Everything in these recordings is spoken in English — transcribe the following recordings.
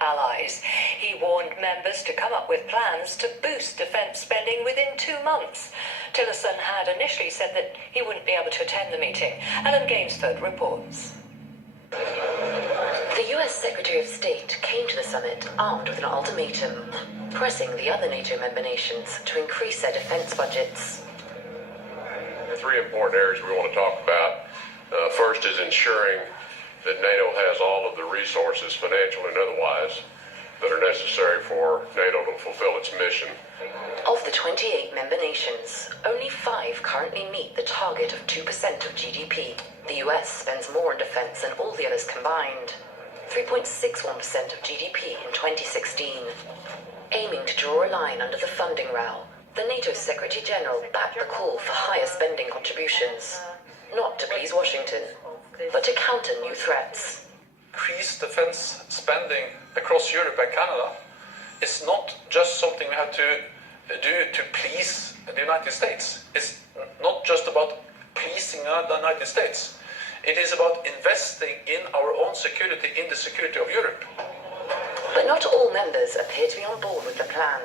allies. He warned members to come up with plans to boost defence spending within 2 months. Tillerson had initially said that he wouldn't be able to attend the meeting. Ellen Gainsford reports. The US Secretary of State came to the summit armed with an ultimatum, pressing the other NATO member nations to increase their defence budgets. Three important areas we want to talk about. First is ensuring that NATO has all of the resources, financial and otherwise, that are necessary for NATO to fulfill its mission. Of the 28 member nations, only 5 currently meet the target of 2% of GDP. The US spends more on defence than all the others combined, 3.61% of GDP in 2016. Aiming to draw a line under the funding row, the NATO Secretary General backed the call for higher spending contributions, not to please Washington, but to counter new threats. Increased defense spending across Europe and Canada is not just something we have to do to please the United States. It's not just about pleasing the United States. It is about investing in our own security, in the security of Europe. But not all members appear to be on board with the plan.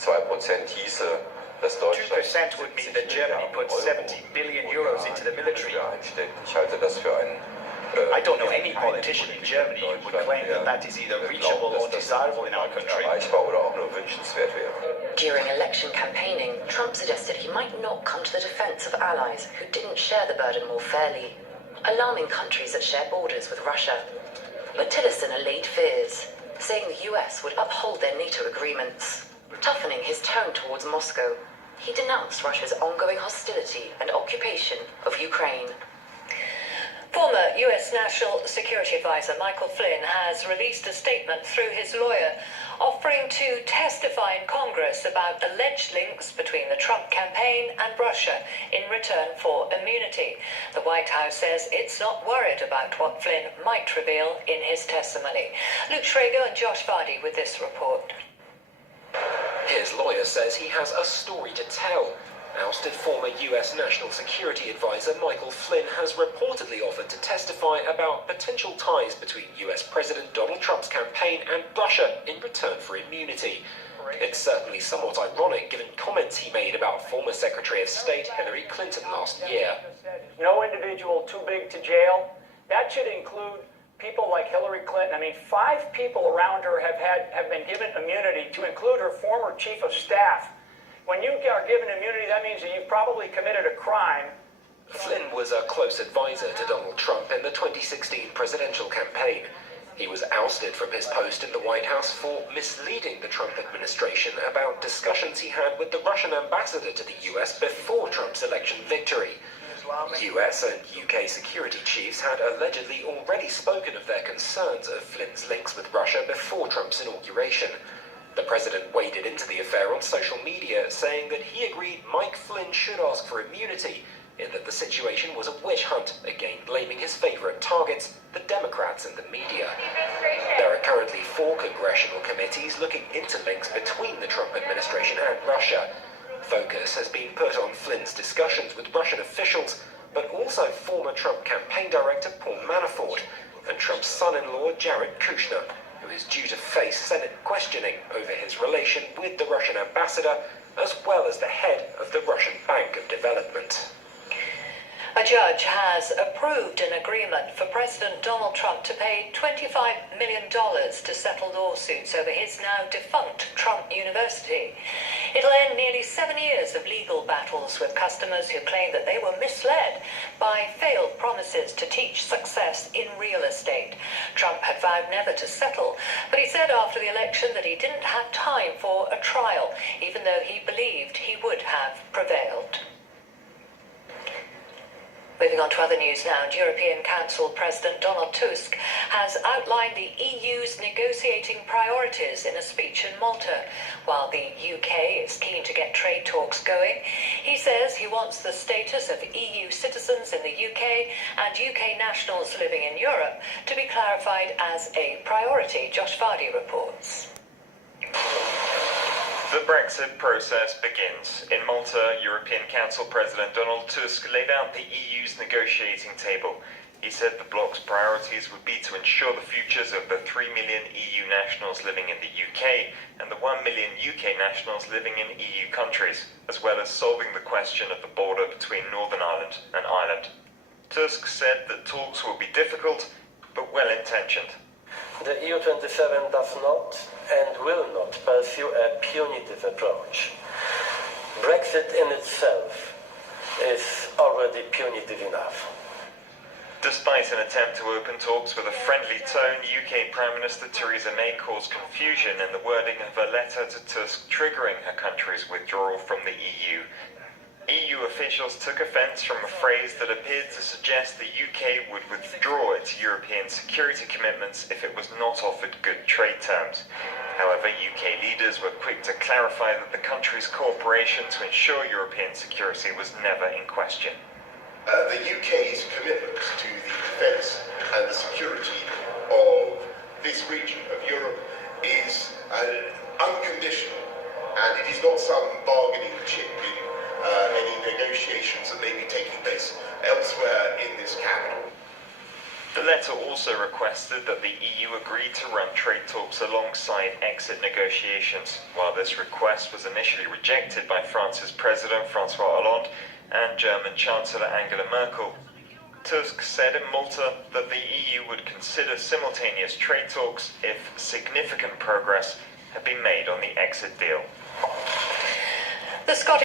2% hieße, dass Deutschland 2% would mean that Germany puts 70 billion euros into the military. Ich halte das für ein I don't know any politician in Germany who would claim that that is either reachable or desirable in our country. erreichbar oder auch nur wünschenswert wäre. During election campaigning, Trump suggested he might not come to the defence of allies who didn't share the burden more fairly, alarming countries that share borders with Russia. But Tillerson allayed fears, saying the US would uphold their NATO agreements. Toughening his tone towards Moscow, he denounced Russia's ongoing hostility and occupation of Ukraine. Former US National Security Advisor Michael Flynn has released a statement through his lawyer offering to testify in Congress about alleged links between the Trump campaign and Russia in return for immunity. The White House says it's not worried about what Flynn might reveal in his testimony. Luke Schrager and Josh Vardy with this report. His lawyer says he has a story to tell. Ousted former US National Security Advisor Michael Flynn has reportedly offered to testify about potential ties between US President Donald Trump's campaign and Russia in return for immunity. It's certainly somewhat ironic given comments he made about former Secretary of State Hillary Clinton last year. No individual too big to jail. That should include people like Hillary Clinton. I mean, 5 people around her have been given immunity, to include her former chief of staff. When you are given immunity, that means that you've probably committed a crime. Flynn was a close advisor to Donald Trump in the 2016 presidential campaign. He was ousted from his post in the White House for misleading the Trump administration about discussions he had with the Russian ambassador to the US before Trump's election victory. US and UK security chiefs had allegedly already spoken of their concerns of Flynn's links with Russia before Trump's inauguration. The president waded into the affair on social media, saying that he agreed Mike Flynn should ask for immunity, in that the situation was a witch hunt, again blaming his favorite targets, the Democrats and the media. There are currently 4 congressional committees looking into links between the Trump administration and Russia. Focus has been put on Flynn's discussions with Russian officials, but also former Trump campaign director Paul Manafort and Trump's son-in-law Jared Kushner, who is due to face Senate questioning over his relation with the Russian ambassador, as well as the head of the Russian Bank of Development. A judge has approved an agreement for President Donald Trump to pay $25 million to settle lawsuits over his now defunct Trump University. It'll end nearly 7 years of legal battles with customers who claim that they were misled by failed promises to teach success in real estate. Trump had vowed never to settle, but he said after the election that he didn't have time for a trial, even though he believed he would have prevailed. Moving on to other news now, European Council President Donald Tusk has outlined the EU's negotiating priorities in a speech in Malta. While the UK is keen to get trade talks going, he says he wants the status of EU citizens in the UK and UK nationals living in Europe to be clarified as a priority. Josh Vardy reports. The Brexit process begins. In Malta, European Council President Donald Tusk laid out the EU's negotiating table. He said the bloc's priorities would be to ensure the futures of the 3 million EU nationals living in the UK and the 1 million UK nationals living in EU countries, as well as solving the question of the border between Northern Ireland and Ireland. Tusk said that talks will be difficult, but well-intentioned. The EU27 does not and will not pursue a punitive approach. Brexit in itself is already punitive enough. Despite an attempt to open talks with a friendly tone, UK Prime Minister Theresa May caused confusion in the wording of her letter to Tusk, triggering her country's withdrawal from the EU. EU officials took offence from a phrase that appeared to suggest the UK would withdraw its European security commitments if it was not offered good trade terms. However, UK leaders were quick to clarify that the country's cooperation to ensure European security was never in question. The UK's commitment to the defence and the security of this region of Europe is unconditional, and it is not some bargaining chip in any negotiations that may be taking place elsewhere in this capital. The letter also requested that the EU agree to run trade talks alongside exit negotiations. While this request was initially rejected by France's President François Hollande and German Chancellor Angela Merkel, Tusk said in Malta that the EU would consider simultaneous trade talks if significant progress had been made on the exit deal. The Scottish